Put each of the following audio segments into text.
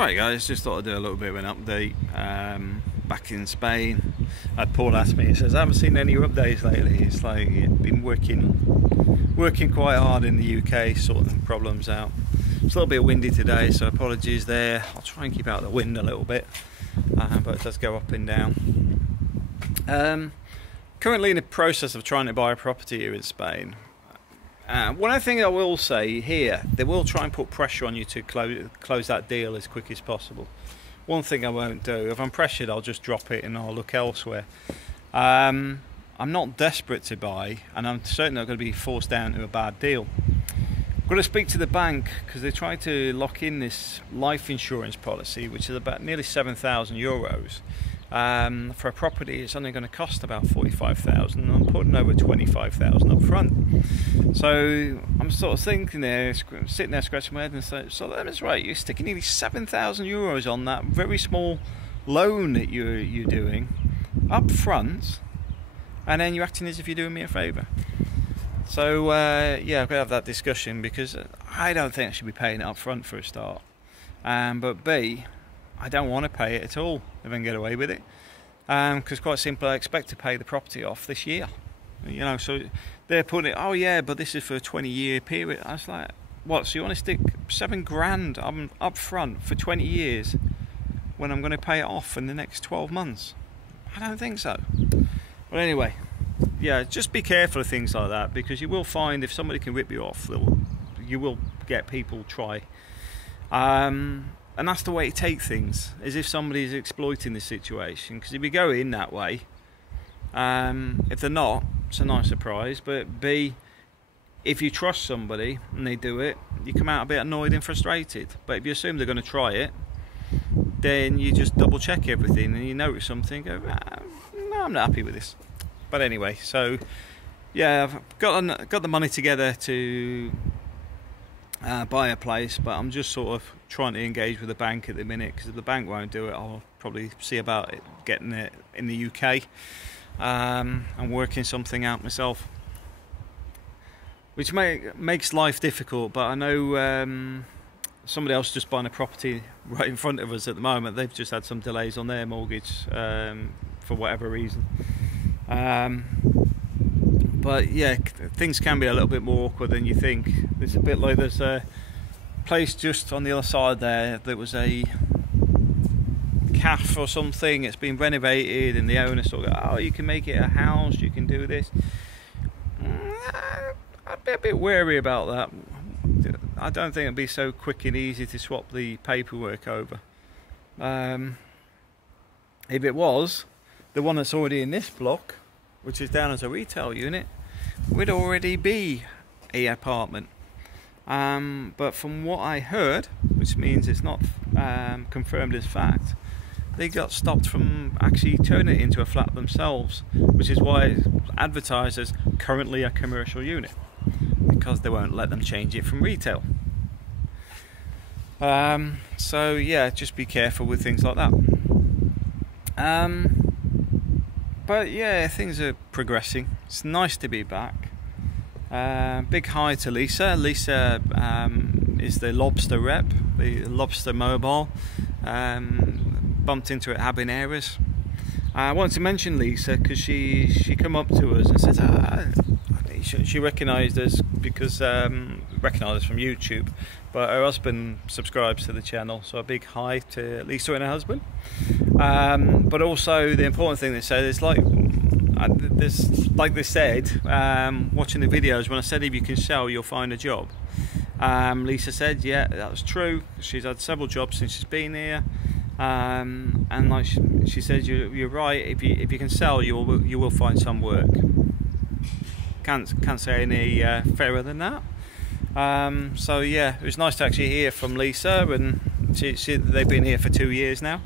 Right guys, just thought I'd do a little bit of an update. Back in Spain, Paul asked me, he says, I haven't seen any updates lately. It's like you've been working quite hard in the UK, sorting problems out. It's a little bit windy today, so apologies there. I'll try and keep out the wind a little bit, but it does go up and down. Currently in the process of trying to buy a property here in Spain. One thing I will say here, they will try and put pressure on you to close that deal as quick as possible. One thing I won't do, if I'm pressured, I'll just drop it and I'll look elsewhere. I'm not desperate to buy, and I'm certainly not going to be forced down to a bad deal. I'm going to speak to the bank because they tried to lock in this life insurance policy, which is about nearly €7,000. For a property, it's only going to cost about 45,000, and I'm putting over 25,000 up front. So I'm sort of thinking there, sitting there scratching my head and saying, so that's right, you're sticking nearly 7,000 euros on that very small loan that you're doing up front, and then you're acting as if you're doing me a favour. So yeah, I've got to have that discussion, because I don't think I should be paying it up front for a start, but B, I don't want to pay it at all if I can get away with it, because quite simply I expect to pay the property off this year, you know. So they're putting it, oh yeah, but this is for a 20-year period. I was like, what, so you want to stick 7 grand up front for 20 years when I'm going to pay it off in the next 12 months? I don't think so. But anyway, yeah, just be careful of things like that, because you will find if somebody can rip you off, you will get people try. And that's the way to take things, as if somebody's exploiting the situation. Because if you go in that way, if they're not, it's a nice surprise. But B, if you trust somebody and they do it, you come out a bit annoyed and frustrated. But if you assume they're going to try it, then you just double check everything, and you notice something, go, no, I'm not happy with this. But anyway, so yeah, I've got the money together to buy a place, but I'm just sort of trying to engage with the bank at the minute, because if the bank won't do it, I'll probably see about it, getting it in the UK, and working something out myself, which makes life difficult. But I know somebody else just buying a property right in front of us at the moment. They've just had some delays on their mortgage for whatever reason. But yeah, things can be a little bit more awkward than you think. It's a bit like there's a place just on the other side there that was a cafe or something. It's been renovated, and the owner sort of go, oh, you can make it a house, you can do this. I'd be a bit wary about that. I don't think it'd be so quick and easy to swap the paperwork over. If it was, the one that's already in this block, which is down as a retail unit, would already be an apartment. But from what I heard, which means it's not confirmed as fact, they got stopped from actually turning it into a flat themselves, which is why it's advertised as currently a commercial unit, because they won't let them change it from retail. So yeah, just be careful with things like that. But yeah, things are progressing. It's nice to be back. Big hi to Lisa. Lisa is the lobster rep, the lobster mobile. Bumped into her at Habaneras. I wanted to mention Lisa because she come up to us and said, she recognised us because recognised us from YouTube, but her husband subscribes to the channel, so a big hi to Lisa and her husband. But also the important thing they said is like they said, watching the videos, when I said if you can sell, you'll find a job. Lisa said, yeah, that was true. She's had several jobs since she's been here, and like she says, you're right. If you can sell, you will find some work. Can't say any fairer than that. So yeah, it was nice to actually hear from Lisa, and they've been here for 2 years now,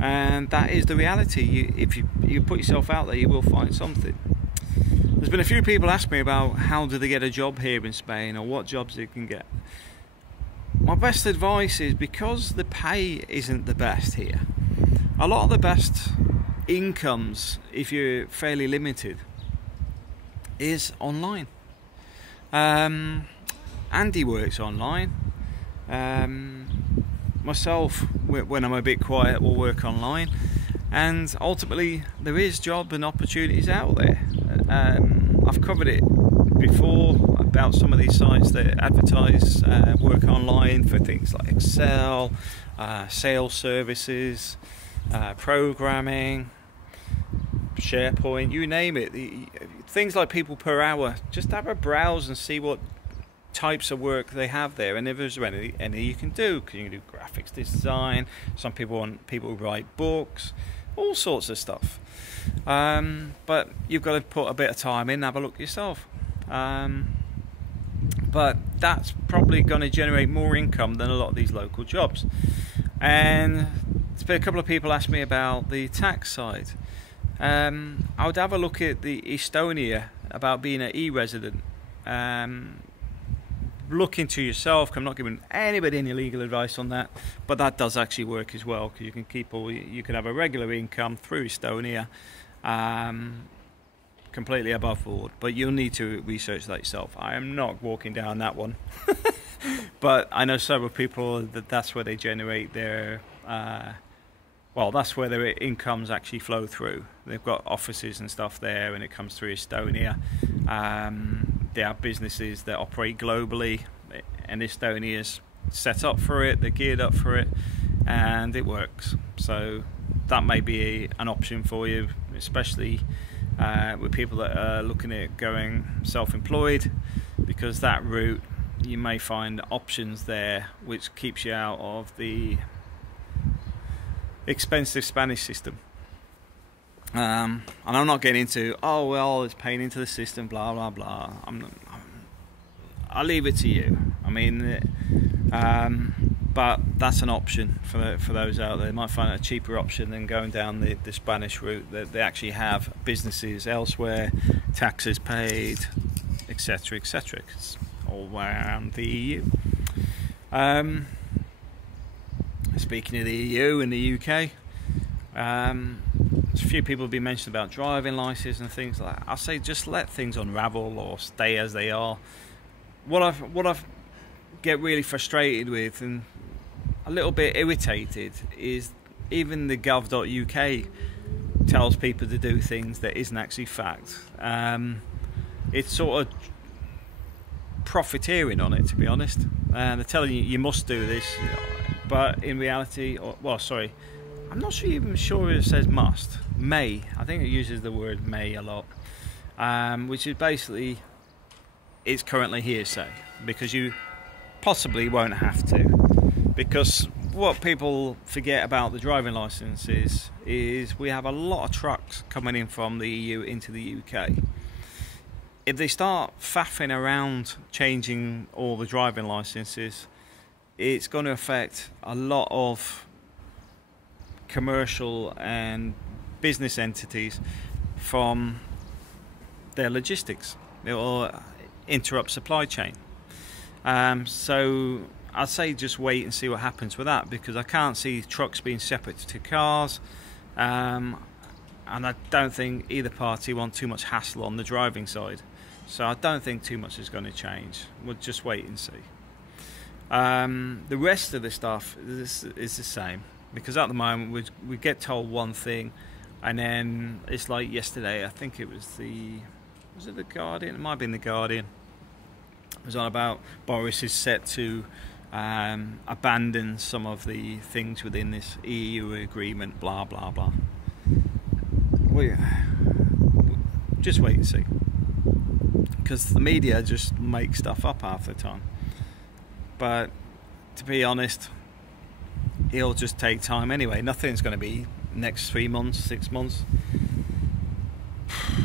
and that is the reality. If you put yourself out there, you will find something. There's been a few people ask me about how do they get a job here in Spain, or what jobs they can get. My best advice is, because the pay isn't the best here, a lot of the best incomes, if you're fairly limited, is online. Andy works online. myself, when I'm a bit quiet, will work online, and ultimately there is job and opportunities out there. I've covered it before about some of these sites that advertise work online for things like Excel, sales services, programming, SharePoint, you name it. Things like people per hour. Just have a browse and see what types of work they have there, and if there's any you can do. Because you can do graphics design. Some people want people who write books, all sorts of stuff. But you've got to put a bit of time in, have a look yourself. But that's probably going to generate more income than a lot of these local jobs. And there's been a couple of people ask me about the tax side. I would have a look at the Estonia about being an e-resident. Look into yourself. I'm not giving anybody any legal advice on that, but that does actually work as well, because you can have a regular income through Estonia, completely above board. But you'll need to research that yourself. I am not walking down that one, but I know several people that's where they generate their. That's where their incomes actually flow through. They've got offices and stuff there, and it comes through Estonia. They have businesses that operate globally, and Estonia's set up for it, they're geared up for it, and it works. So that may be an option for you, especially with people that are looking at going self-employed, because that route, you may find options there which keeps you out of the expensive Spanish system. And I'm not getting into it's paying into the system, blah blah blah. I'll leave it to you. I mean, but that's an option for those out there. They might find it a cheaper option than going down the Spanish route. That they actually have businesses elsewhere, taxes paid, etc., etc. It's all around the EU. Speaking of the EU and the UK, a few people have been mentioned about driving licenses and things like that. I say just let things unravel or stay as they are. What I've get really frustrated with and a little bit irritated is even the gov.uk tells people to do things that isn't actually fact. It's sort of profiteering on it, to be honest. They're telling you must do this, but in reality, I'm not even sure it says must. May. I think it uses the word may a lot, which is basically it's currently hearsay, because you possibly won't have to. Because what people forget about the driving licenses is we have a lot of trucks coming in from the EU into the UK. If they start faffing around changing all the driving licenses, it's going to affect a lot of commercial and business entities from their logistics. It will interrupt supply chain. So I'd say just wait and see what happens with that, because I can't see trucks being separate to cars, and I don't think either party want too much hassle on the driving side. So I don't think too much is going to change. We'll just wait and see. The rest of the stuff is the same, because at the moment we get told one thing, and then it's like yesterday, I think it was the Guardian? It might have been the Guardian. It was on about Boris is set to abandon some of the things within this EU agreement, blah blah blah. Just wait and see, because the media just make stuff up half the time. But to be honest, it'll just take time anyway. Nothing's going to be next 3 months, 6 months.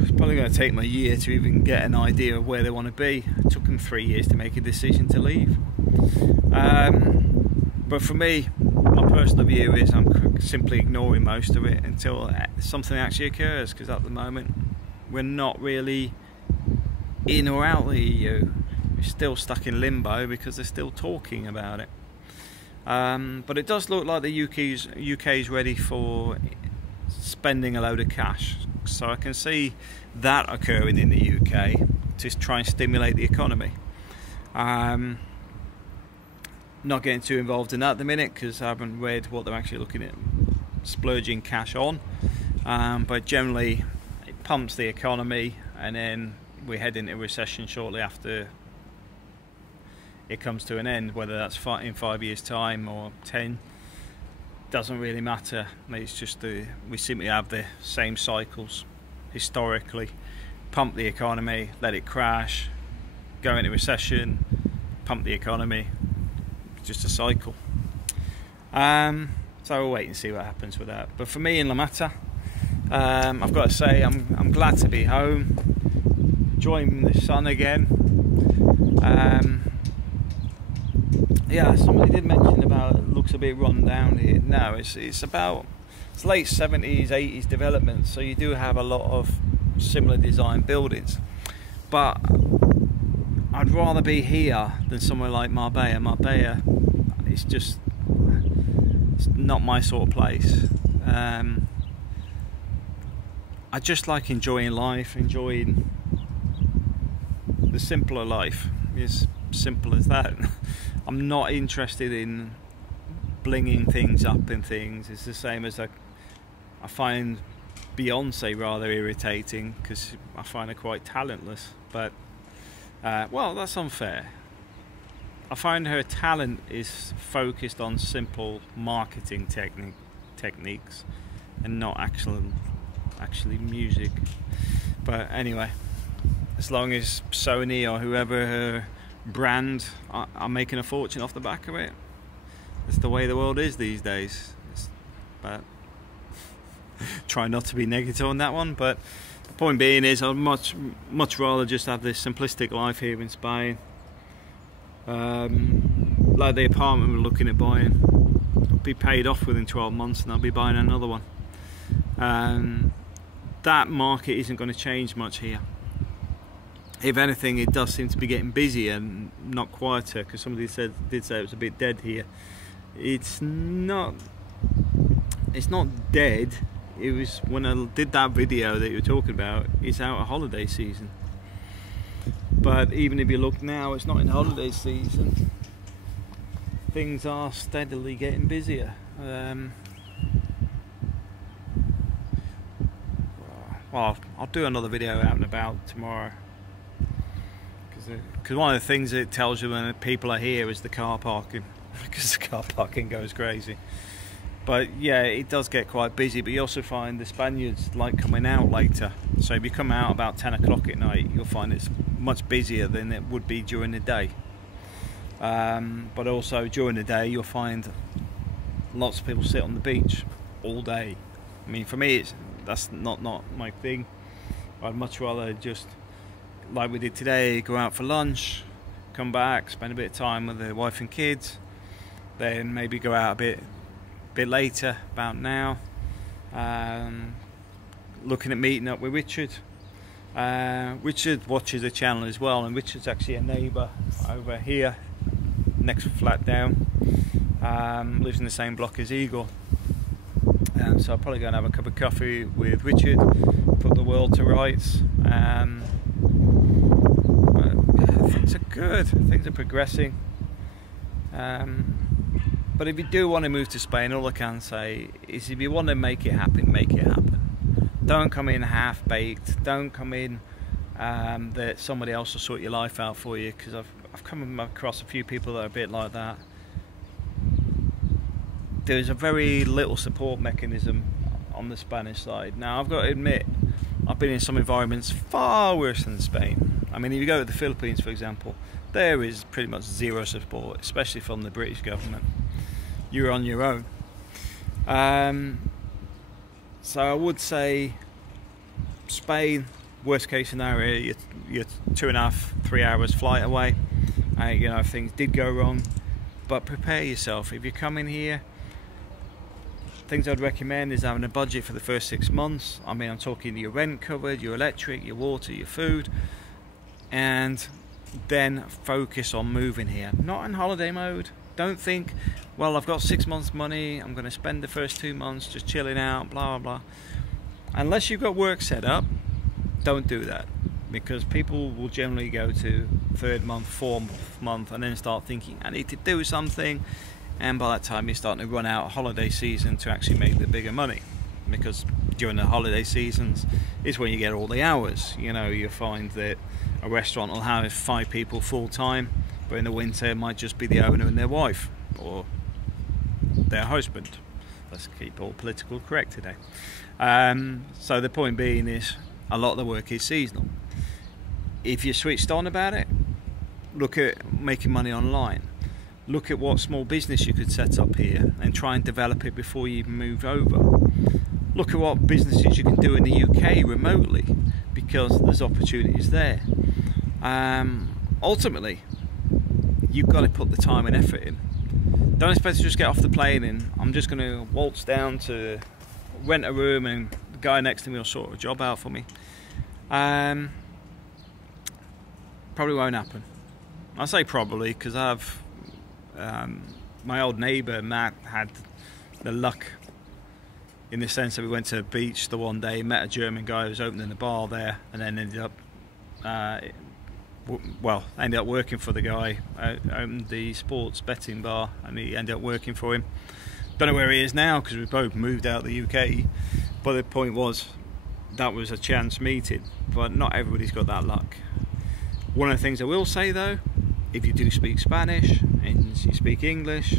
It's probably going to take them a year to even get an idea of where they want to be. It took them 3 years to make a decision to leave. But for me, my personal view is I'm simply ignoring most of it until something actually occurs, because at the moment we're not really in or out the EU. We're still stuck in limbo because they're still talking about it. But it does look like the UK's ready for spending a load of cash. So I can see that occurring in the UK to try and stimulate the economy. not getting too involved in that at the minute because I haven't read what they're actually looking at splurging cash on. But generally, it pumps the economy, and then we head into recession shortly after it comes to an end. Whether that's in 5 years' time or 10, doesn't really matter. It's just we simply have the same cycles historically. Pump the economy, let it crash, go into recession, pump the economy. It's just a cycle. So we'll wait and see what happens with that. But for me in La Mata, I've got to say I'm glad to be home, enjoying the sun again. Yeah, somebody did mention about it looks a bit run down here. No, it's late 70s, 80s development, so you do have a lot of similar design buildings. But I'd rather be here than somewhere like Marbella. Marbella, it's not my sort of place. I just like enjoying life, enjoying the simpler life. It's simple as that. I'm not interested in blinging things up and things. It's the same as I find Beyonce rather irritating because I find her quite talentless. But well, that's unfair. I find her talent is focused on simple marketing techniques and not actually music. But anyway, as long as Sony or whoever her brand are making a fortune off the back of it, it's the way the world is these days. But try not to be negative on that one. But the point being is, I'd much rather just have this simplistic life here in Spain. Like the apartment we're looking at buying, it'll be paid off within 12 months and I'll be buying another one. That market isn't going to change much here. If anything, it does seem to be getting busier and not quieter, because somebody did say it was a bit dead here. It's not dead. It was, when I did that video that you were talking about, it's out of holiday season. But even if you look now, it's not in holiday season. Things are steadily getting busier. Well, I'll do another video out and about tomorrow. Because one of the things it tells you when people are here is the car parking. Because the car parking goes crazy. But yeah, it does get quite busy, but you also find the Spaniards like coming out later. So if you come out about 10 o'clock at night, you'll find it's much busier than it would be during the day. But also during the day, you'll find lots of people sit on the beach all day. I mean, for me, that's not my thing. I'd much rather just, like we did today, go out for lunch, come back, spend a bit of time with the wife and kids, then maybe go out a bit later, about now, looking at meeting up with Richard. Richard watches the channel as well, and Richard's actually a neighbour over here, next flat down, lives in the same block as Igor. So I'll probably go and have a cup of coffee with Richard, put the world to rights. But yeah, things are good, things are progressing. But if you do want to move to Spain, all I can say is if you want to make it happen, make it happen. Don't come in half-baked. Don't come in that somebody else will sort your life out for you, because I've come across a few people that are a bit like that. There's a very little support mechanism on the Spanish side. Now, I've got to admit, I've been in some environments far worse than Spain. I mean, if you go to the Philippines, for example, there is pretty much zero support, especially from the British government. You're on your own. So I would say Spain, worst case scenario, you're 2.5-3 hours flight away. You know, if things did go wrong, but prepare yourself. If you're coming here, things I'd recommend is having a budget for the first 6 months. I mean, I'm talking your rent covered, your electric, your water, your food, and then focus on moving here. Not in holiday mode. Don't think, well, I've got 6 months money, I'm going to spend the first 2 months just chilling out, blah blah blah. Unless you've got work set up, don't do that. because people will generally go to third month, fourth month, and then start thinking, I need to do something, and by that time you're starting to run out of holiday season to actually make the bigger money, because during the holiday seasons is when you get all the hours. You know, you find that a restaurant will have 5 people full time, but in the winter it might just be the owner and their wife or their husband. Let's keep all political correct today. So the point being is, a lot of the work is seasonal. If you're switched on about it, look at making money online. Look at what small business you could set up here and try and develop it before you even move over. Look at what businesses you can do in the UK remotely, because there's opportunities there. Ultimately, you've got to put the time and effort in. Don't expect to just get off the plane and I'm just going to waltz down to rent a room and the guy next to me will sort a job out for me. Probably won't happen. I say probably because I've my old neighbour Matt had the luck, in the sense that we went to the beach the one day, met a German guy who was opening a bar there, and then ended up working for the guy, opened the sports betting bar, and he ended up working for him. Don't know where he is now because we both moved out of the UK, but the point was, that was a chance meeting, but not everybody's got that luck. One of the things I will say though, if you do speak Spanish and you speak English,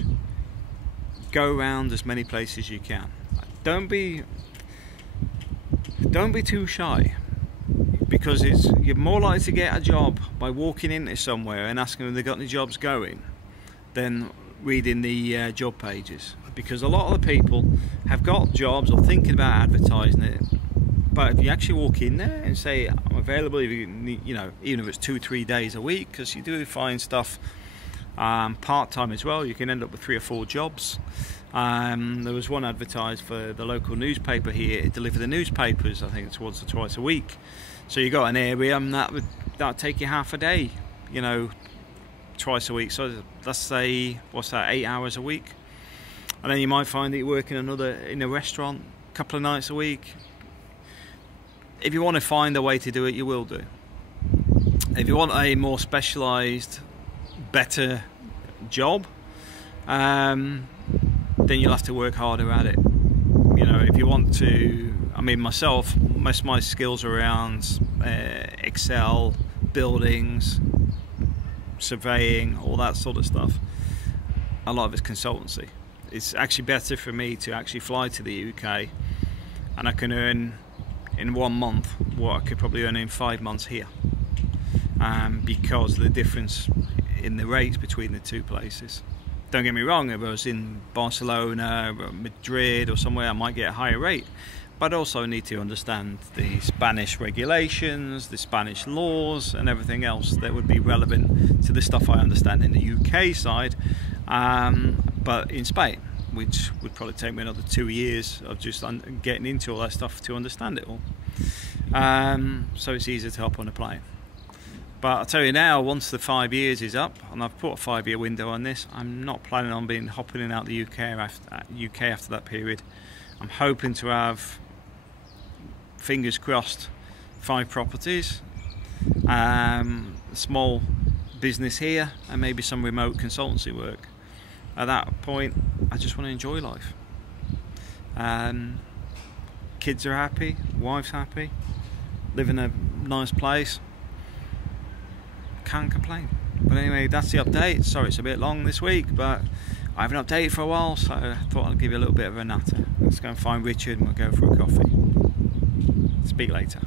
go around as many places as you can. Don't be too shy, because you're more likely to get a job by walking into somewhere and asking if they've got any jobs going than reading the job pages, because a lot of the people have got jobs or thinking about advertising it, but if you actually walk in there and say I'm available, even if it's 2-3 days a week, because you do find stuff part-time as well, you can end up with 3 or 4 jobs. There was one advertised for the local newspaper here to deliver the newspapers, I think it's once or twice a week. So you got an area and that'd take you half a day, twice a week. So let's say, what's that, 8 hours a week? And then you might find that you're working in a restaurant a couple of nights a week. If you want to find a way to do it, you will do. If you want a more specialised, better job, then you'll have to work harder at it. If you want to, myself, most of my skills are around Excel, buildings, surveying, all that sort of stuff. A lot of it's consultancy. It's actually better for me to actually fly to the UK, and I can earn in 1 month what I could probably earn in 5 months here, because of the difference in the rates between the two places. Don't get me wrong, if I was in Barcelona or Madrid or somewhere, I might get a higher rate, but I also need to understand the Spanish regulations, the Spanish laws and everything else that would be relevant to the stuff I understand in the UK side, but in Spain, which would probably take me another 2 years of just getting into all that stuff to understand it all. So it's easier to hop on a plane. But I'll tell you now, once the 5 years is up, and I've put a 5-year window on this, I'm not planning on hopping in and out the UK after that period. I'm hoping to have, fingers crossed, 5 properties, a small business here, and maybe some remote consultancy work. At that point, I just want to enjoy life. Kids are happy, wife's happy, live in a nice place. Can't complain. But anyway, that's the update. Sorry it's a bit long this week, but I haven't updated for a while, so I thought I'd give you a little bit of a natter. Let's go and find Richard and we'll go for a coffee. Speak later.